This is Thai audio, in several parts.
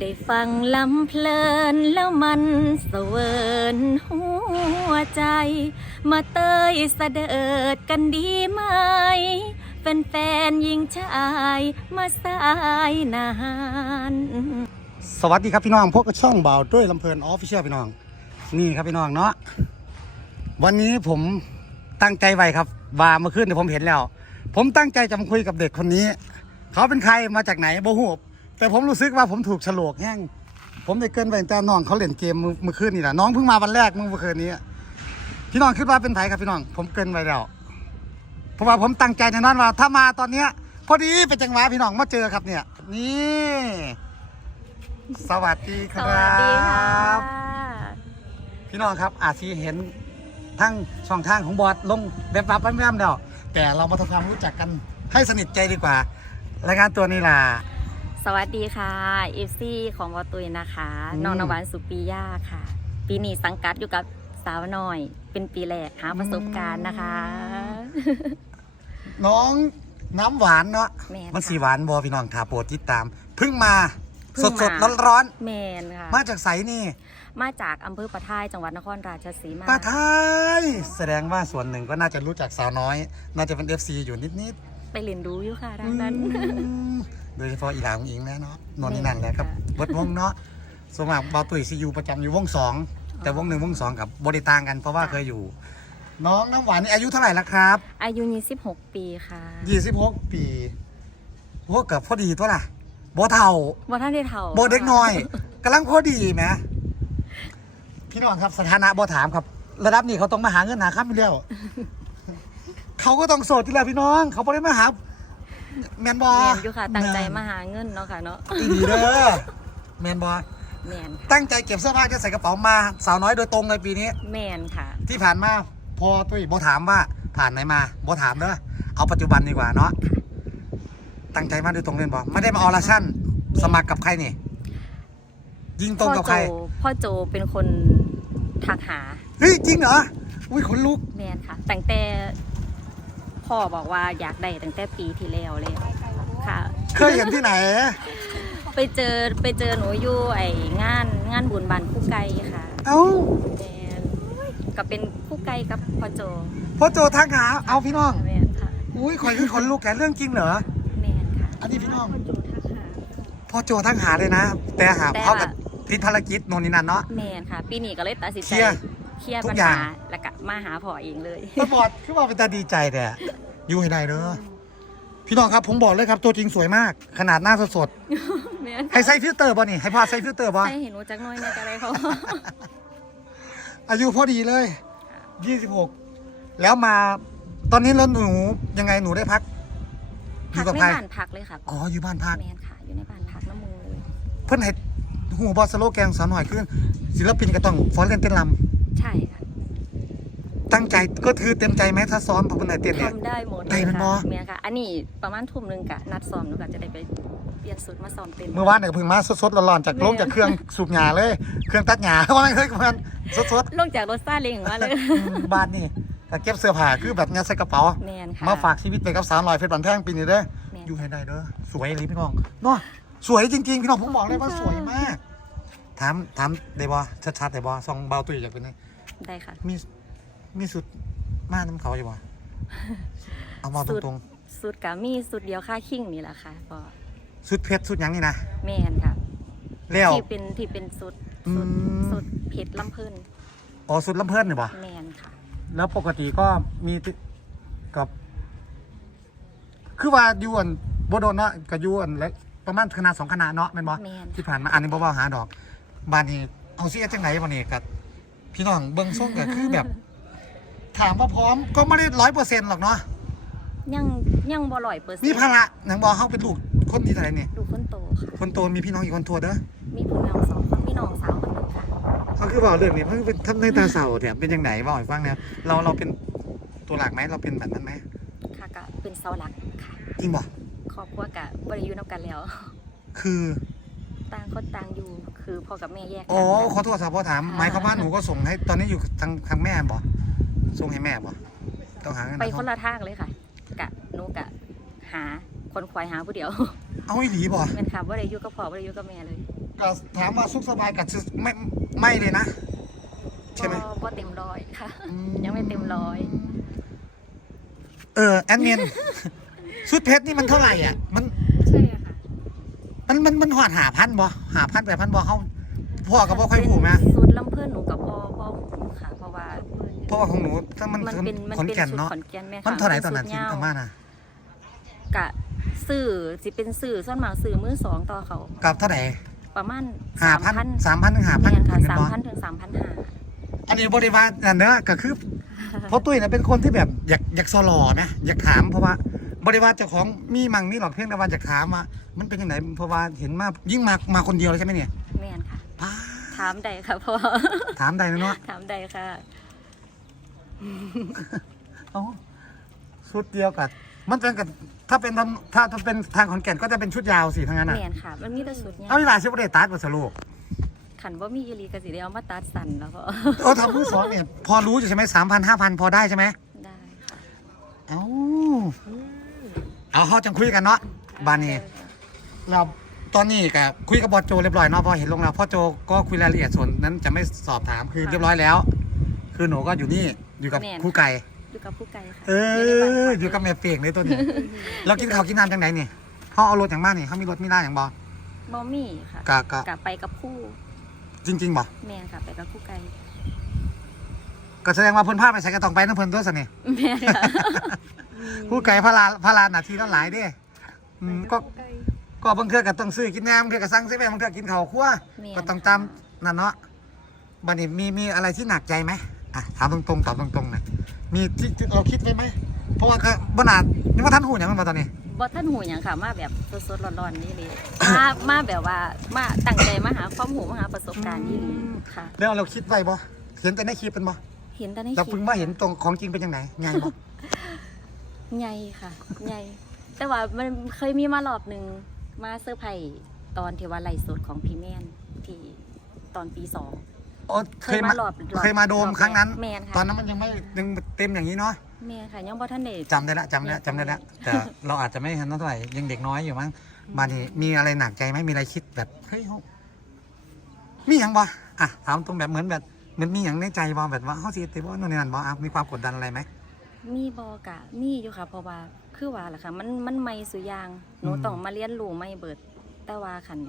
ได้ฟังลำเพลินแล้วมันเสเวินหัวใจ มาเตยเสดิดกันดีไหมแฟนๆยิงชายมาสายนานสวัสดีครับพี่น้องพวกช่องเบาด้วยลำเพลินออฟฟิเชียลพี่น้อง นี่ครับพี่น้องเนาะวันนี้ผมตั้งใจไว้ครับว่าเมื่อคืนเดี๋ยวผมเห็นแล้ว ผมตั้งใจจะมาคุยกับเด็กคนนี้ เขาเป็นใครมาจากไหนบ่ฮู้ แต่ผมรู้สึกว่าผมถูกฉลกแห้งผมได้เกินไปแต่น้องเขาเล่นเกมเมื่อคืนนี่แหละน้องเพิ่งมาวันแรกเมื่อคืนนี้พี่น้องคิดว่าเป็นไผครับพี่น้อง ผมเกินไปแล้วเพราะว่าผมตั้งใจแน่นอนว่า ถ้ามาตอนเนี้ย พอดีเป็นจังหวะพี่น้องมาเจอครับเนี่ย นี่ สวัสดีครับวัสดีค่ะพี่น้องครับอาจจะเห็นทั้งช่องทางของบอสลงแบบรับแวมๆแล้วแต่เรามาทำความรู้จักกันให้สนิทใจดีกว่า รายงานตัวนี่ล่ะ สวัสดีค่ะเอฟซีของวอตุยนะคะอืมน้องนวันสุปียาค่ะ ปีนี้สังกัดอยู่กับสาวน้อย เป็นปีแรกหาประสบการณ์นะคะ น้องน้ำหวานเนาะแม่นมันสีค่ะหวานบอพี่น้องถ้าโปรดติดตามเพิ่งมาเพิ่สงดมาๆร้อนแมนค่ะ ๆมาจากไสนี่มาจากอำเภอปะทายจังหวัดนครราชสีมาป้าไทย แสดงว่าส่วนหนึ่งก็น่าจะรู้จักสาวน้อย น่าจะเป็น FC อยู่นิดๆ ไปเรียนรู้อยู่ค่ะอืทางนั้นมโดยเฉพาะอีหลาของอิงแน่เนาะนอนนี่นั่นแหละครับค่ะเบิดวงเนาะสวนมัครบาวตุยซียูประจำอยู่วงสองแต่วงหนึ่งวงสองกับบริต่างกันเพราะว่าเคยอยู่ น้องน้ำหวานนี่อายุเท่าไหร่แล้วครับ อายุ26 ปีค่ะ26 ปีโอ้เกือบพอดีตัวล่ะบ่เท่าบ่ท่านได้เท่าบ่เด็กน้อยกำลังพอดีไหมพี่น้องครับสถานะบ่ถามครับ ระดับนี้เขาต้องมาหาเงินหาค้ำอยู่แล้ว เขาก็ต้องโสดที่แล้วพี่น้อง เขาบ่ได้มาหาแมนบอแมนอยู่ค่ะ ตั้งใจมาหาเงินเนาะค่ะเนาะอีดีเด้อแมนบอแมนค่ะตั้งใจเก็บเสื้อผ้าจะใส่กระเป๋ามา สาวน้อยโดยตรงเลยปีนี้ แมนค่ะ ที่ผ่านมาพอตุ้ยบอถามว่าผ่านไหนมาบอถามเด้อเอาปัจจุบันดีกว่าเนาะตั้งใจมาโดยตรงเลยบอไม่ได้มาออร์ชั่น สมัครกับใครนี่ยิงตรงกับใคร พ่อโจเป็นคนทักหาเฮ้ยจริงเหรออุ้ยขนลุกแมนค่ะตั้งแต่ พ่อบอกว่าอยากได้ตั้งแต่ปีที่แล้วเลยค่ะ เคยเห็นที่ไหน ไปเจอไปเจอหนูอยู่ไอ้งานงานบุญบันคู่ไก่ค่ะเอ้าแมนก็เป็นคู่ไก่กับพ่อโจพ่อโจทักหาเอาพี่น้อง แมนค่ะอุ้ยข่อยคือขนลุกแกเรื่องจริงเหรอ แมนค่ะอันนี้พี่น้องพ่อโจทักหาพ่อโจทักหาเลยนะ แต่หาแต่เขากับติดภารกิจโน่นนี่นั่นเนาะ แมนค่ะ ปีนี้ก็เลยตัดสินเคใจลียร์เคลียร์ทุกปัญอย่าง หาแล้วก็มาหาพ่อเองเลยตำรวจคือว่าเป็นตาดีใจแต่อ ยู่ให้ได้เด้อพี่น้องครับผมบอกเลยครับตัวจริงสวยมาก ขนาดหน้าสดแมนๆให้ใส่ฟิลเตอร์บ่นี่ให้พ่อใส่ฟิลเตอร์บ่ ให้เห็นหนูจักหน้อยเนี่ยก็ได้เขา อายุพอดีเลย26แล้วมา ตอนนี้แล้วหนูยังไงหนูได้พัก อพัยู่กกับในใคร บ้านพักเลยค่ะอ๋อ อยู่บ้านพัก แมนค่ะ อยู่ในบ้านพักน้ำมูเลยเพิ่นให้หูบอสโลแกนสาวหน่อยขึ้น ศิลปินก็ต้องฟ้อนเล่นเต้นรใช่ค่ะำ ตั้งใจก็คือเต็มใจไหมถ้าซ้อมเพราะเพิ่นไหนเต้นเนี่ย ทำได้หมดเลได้ยมันบ่ค่ะแมนค่ะ อันนี้ประมาณทุ่มหนึงกะนัดซ้อมหนูก็จะได้ไปเปลี่ยนสุดมาซ้อมเต็มเมื่อวานเนี่ยเพิ่งมาสดๆร้อนๆจากแม่ ลงจากเครื่องสูบหญ้าเลย เครื่องตัดหญ้าว่าไม่เคยมันสดลงจากรถซาเล้งมาเลยๆอืมบ้านนี่ถ้าเก็บเสื้อผ้าคือแบบงัดใส่กระเป๋า แมนค่ะ มาฝากชีวิตไปกับสาวหน่อยเพชรบันแท่งปีนี้เด้อแมนอยู่ให้ได้เด้อสวยเลยพี่น้องเนาะสวยจริงๆ พี่น้องผมบอกเลยว่าสวยมาก ถามถามได้บ่ชัดๆได้บ่ซองเบาตุ้ยอยากเป็นไงได้ค่ะ มี มีสุดม่านน้ำเขาอยู่บ่เอามาสุดตรงสุดกะมีสุดเดียวค่าคิงนี่แหละค่ะก็ๆสุดเพชรสุดหยังนี่นะแมนค่ะแล้ว ที่เป็นที่เป็นสุดอืสุดมสุดเพชรลำเพิ่นอ๋อสุดลำเพิ่นนี่บ่แมนค่ะ แล้วปกติก็มีติกับ คือว่าอยู่อันบ่โดนเนาะกับอยู่อันและประมาณคณะสองคณะเนาะแม่นบ่แมนที่ผ่านมาอันนี้บ่เว้าหาดอกบ้านนี้เอาสิจังไหนบ่นี่กับพี่น้องเบิ่งส่งก็คือแบบ ถามว่าพร้อมก็ไม่ได้ร้อยเปอร์เซ็นต์หรอกเนาะยังยังบ่ร้อยเปอร์เซ็นต์มีภาระหนังบอกเฮาเป็นลูกคนที่เท่าไหร่นี่ดูคนโตค่ะคนโตมีพี่น้องอีกคนโทวเด้อมีพี่น้องสองคนพี่น้องสาวคนหนึงค่ะเขาคือบอกเรื่องนี้มันเป็นทำในตาเสาเนี่ยเป็นยังไงบอกให้ฟังเนี่ยเราเราเป็นตัวหลักไหมเราเป็นแบบนั้นไหมค่ะก็เป็นเสาหลักค่ะจริงบ่ครอบครัวกะบริยุนำกันแล้ว คือต่างคนต่างอยู่คือพ่อกับแม่แยกกัอ๋อค่ะขอโทษครับพ่อถามค่ะหมายความว่าหนูก็ส่งให้ตอนนี้อยู่ทางทางแม่บ่ ส่งให้แม่บ่ต้องหาเงินไปให้คนละทางเลยค่ะ กะหนูกะ หาคนควายหาผู้เดียวเอาอีหลีบ่แม่นค่ะบ่ได้อยู่กับพ่อบ่ได้อยู่กับแม่เลยก็ถามว่าสุขสบายกับไม่ไม่เลยนะ ใช่ไหมบ่บ่เต็มร้อยค่ะอืยังไม่เต็มร้อย เออแอดมินชุดเพชรนี่มันเท่าไหร่อะ มันใช่ค่ะ มันมันมันหอดหาพันบ่หาพันแปดพันบ่เขา พ่อกับพ่อค่อยผูกไหมสุดลำเพิ่นหนูกับพ่อพ่อหูค่ะเพราะว่า เพราะว่าของหนูถ้ามันมันเป็นมันขอนเป็นแก่นสุดเนาะขอนแก่นแม่ค่ะมันเท่าไหร่ตอนนั้นสุที่ดยาวอาม่าน่ะกะสื่อสิเป็นสื่อส่วนมากสื่อมือสองต่อเขากับเท่าไหร่ประมาณหาพันสามพันถึงหาพันแม่นค่ะเห็นสามบ่พันถึงสามพันห้าอันนี้บริวารอันเนี้ยก็คือเพราะตุ้ยเนี่ยเป็นคนที่แบบอยากอยากสลอไหมอยากถามเพราะว่าบริวารเจ้าของมีมังนี่หรอกเพียงแต่ว่าอยากถามว่ามันเป็นยังไงเพราะว่าเห็นมายิ่งมามาคนเดียวเลยใช่ไหมเนี่ยแม่นค่ะป้า ถามได้ค่ะพ่อ ถามได้นะเนาะถามได้ค่ะ เอ้าชุดเดียวกับมันเป็นกับถ้าเป็นทางถ้าถ้าเป็นทางขอนแก่นก็จะเป็นชุดยาวสิทั้งนั้นอะแม่นค่ะ มันมีแต่สุดเนี่ยเอาเวลาเชฟเดตัดบทสรุปขันว่ามีอีหลีกสิเดียวมาตัดสันแล้วก็เออทำมือสองเนี่ยพอรู้อยู่ใช่ไหมสามพันห้าพันพอได้ใช่ไหมได้ค่ะเอ้าเอาเขาจังคุยกันเนาะบานนี้เรา ตอนนี้กับคุยกับบอสโจเรียบร้อยเนาะพอเห็นลงแล้วพ่อโจก็คุยรายละเอียดส่วนนั้นจะไม่สอบถามคือเรียบร้อยแล้ว คือหนูก็อยู่นี่อยู่กับครูไก่ อยู่กับผู้ไกลค่ะเอออยู่กับแม่เปียกเลยตัวนี้ เรากินข้าวกินน้ำจังไหนนี่เขาเอารถอย่างมากนี่เขามีรถมีล่าอย่างบอบอมี่ค่ะกะกะกลับไปกับคู่จริง ๆบอแม่นค่ะ ไปกับผู้ไกลก็แสดงว่าเพิ่นพาไปใส่กระตองไปน้ำเพิ่นตัวสนี่แม่นค่ะครูไก่พาลาพาลานาทีละหลายเด้อืมก็ ก็บางเทื่อก็ต้องซื้อกินน้ำบางเทื่อก็สั่งซื้อไปบางเทื่อกินข้าวคั่วแม่น ก็ต้องตามนั่นเนาะบัดนี้มีมีอะไรที่หนักใจไหมอะถามตรงๆตอบตรงๆหน่อยมีที่ที่เราคิดไว้ไหมเพราะว่าก็บ่นานนี่ว่าท่านหูอย่างมันมาตอนนี้บอท่านหูหยังค่ะมาแบบสดๆร้อนๆนี่เลย มามาแบบว่ามาตั้งใจมาหาความหูมาหาประสบการณ์นี่เลยค่ะ แล้วเราคิดไว้บ่เห็นแต่ในคลิปเป็นบ่เห็นแต่ในคเราลิปเพิ่งมาเห็นตรงของจริงเป็นยังไงงานบ่ ใหญ่ค่ะใหญ่แต่ว่ามันเคยมีมารอบหนึ่ง มาเซอร์ไพรส์ตอนที่ว่าไล่สดของพี่แมนที่ตอนปีสองโอ้เคยมาเคยมารอบรอบเคยมาโดมรอบครั้งนั้น แม่นค่ะ ตอนนั้นมันยังไม่ยังเต็มอย่างนี้เนาะแม่นค่ะยังบ่ท่านได้จำได้ละจำได้ละจำได้ละแต่เราอาจจะไม่ทันเท่าไหร่ยังเด็กน้อยอยู่มั้งบานี้มีอะไรหนักใจไหมมีอะไรคิดแบบเฮ้ยเฮามีหยังบ่อะถามตรงแบบเหมือนแบบเหมือนมีหยังในใจบ่แบบว่าเฮาสิติบ่นู่นนี่นั่นบ่อะมีความกดดันอะไรไหม มีบอกะมีอยู่ค่ะเพราะว่า คือว่าล่ะค่ะ มันมันใหม่สุอยางหนูอืมต้องมาเรียนรู้ใหม่เบิด แต่ว่าคัน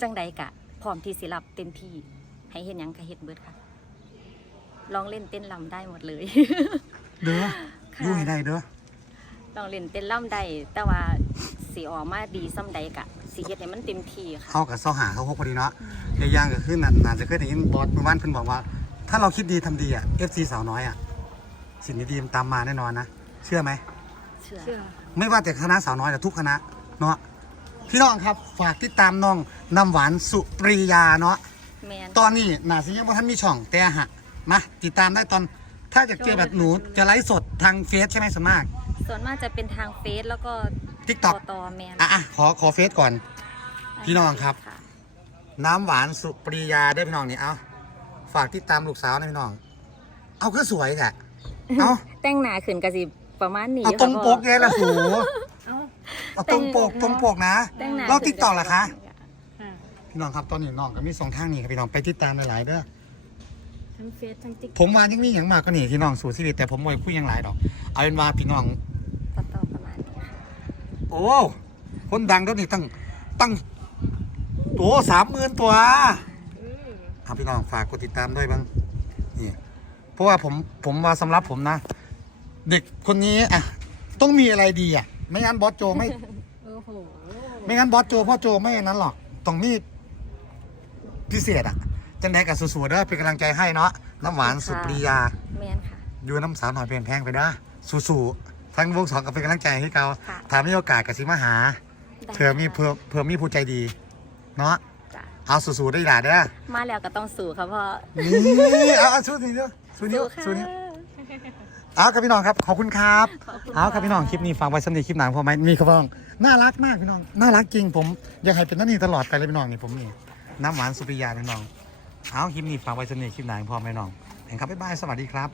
จังใดกะพร้อมที่สิรับเต็มที่ ให้เห็นหยังก็เฮ็ดเบิดค่ะลองเล่นเต้นลำได้หมดเลย เด้อค่ะอยู่ให้ได้เด้อลองเล่นเต้นลำได้แต่ว่าสิออกมาดีซ้ำใดกะสิเฮ็ดให้มันเต็มที่ค่ะเฮากับเซาหาเขาพกพอดีเนาะอีกอย่างก็คือน่ะน่าจะเคยได้ยินบอสเมื่อวานเพิ่นบอกว่า ถ้าเราคิดดีทำดีอะ FC สาวน้อยอะ สิ่งดีๆมันตามมาแน่นอนนะ เชื่อไหมเชื่อเชื่อ ไม่ว่าแต่คณะสาวน้อยแต่ทุกคณะเนาะพี่น้องครับฝากติดตามน้องน้ำหวานสุปรียาเนาะแมนตอนนี้น่าสิยังบ่ทันมีช่องแต่ฮะมาติดตามได้ตอน ถ้าจะเจอแบบหนูจะไลฟ์สดทางเฟซใช่ไหมส่วนมาก ส่วนมากจะเป็นทางเฟซแล้วก็ TikTok ต่อแมนอะอะขอขอเฟซก่อน พี่น้องครับะน้ำหวานสุปรียาได้อพี่น้องนี่เอาฝากติดตามลูกสาวนะพี่น้อง เอาก็สวยแหละเอา แต่งหน้าขึ้นก็สิ ประมาณนี้เอายู่ตรงค่ะปกไงล่ะสูเอ้าเอาตรงปกตรงปกนะ แต่งหน้าเราติ๊กต่อเหรอคะอ่าพี่น้องครับตอนนี้น้องก็มีสองทางนี่ครับพี่น้องไปติดตามหลายๆเด้อ ทั้งเฟซทั้งติ๊กผมว่ายังมีอย่างมากก็นี่ที่น้องสู่ชีวิตแต่ผมไม่คุยหยังหลายดอก เอาเป็นว่าพี่น้อง ตัดต่อประมาณนี้ค่ะโอ้คนดังเดี๋ยวนี้ตั้งตั้งตัวสามหมื่นตัวอืมเอาพี่น้องฝากกดติดตามด้วยบ้างนี่เพราะว่าผมผมว่าสำหรับผมนะ เด็กคนนี้อะต้องมีอะไรดีอะ ไม่งั้นบอสโจไม่ โอ้โหไม่งั้นบอสโจพ่อโจไม่อย่างนั้นหรอกต้องมีพิเศษอะ จังไดกับสู้ๆเด้อเป็นกำลังใจให้เนาะน้ำหวานสุปรียา แมนค่ะ อยู่น้ำสาวหน่อยเปลี่ยนแพงไปเด้อสู้ๆทั้งวงสองก็เป็นกำลังใจให้เขาค่ะ ถามมีโอกาสกับสิมาหาได้เผื่อมีเผื่อเผื่อมีผู้ใจดี เนาะจ้ะเอาสู้ๆได้หล่ะเด้อมาแล้วก็ต้องสู่ค่ะพ่อนี่เอาเอาสู้นี่เด้อสู้นิ้วค่ะสู้นิ้ว เอาครับพี่น้องครับขอบคุณครับขอบคุณเอาครับพี่น้องคลิปนี้ฝากไว้สำหรับคลิปหนังพอไหมมีครับพี่น้องน่ารักมากพี่น้องน่ารักจริงผมอยากให้เป็นนั่นนี่ตลอดไปเลยพี่น้องนี่ผมนี่น้ำหวานสุปริยาพี่น้องเอาคลิปนี้ฝากไว้สำหรับคลิปหนังพอไหมน้องเห็นครับบ๊ายบายสวัสดีครับ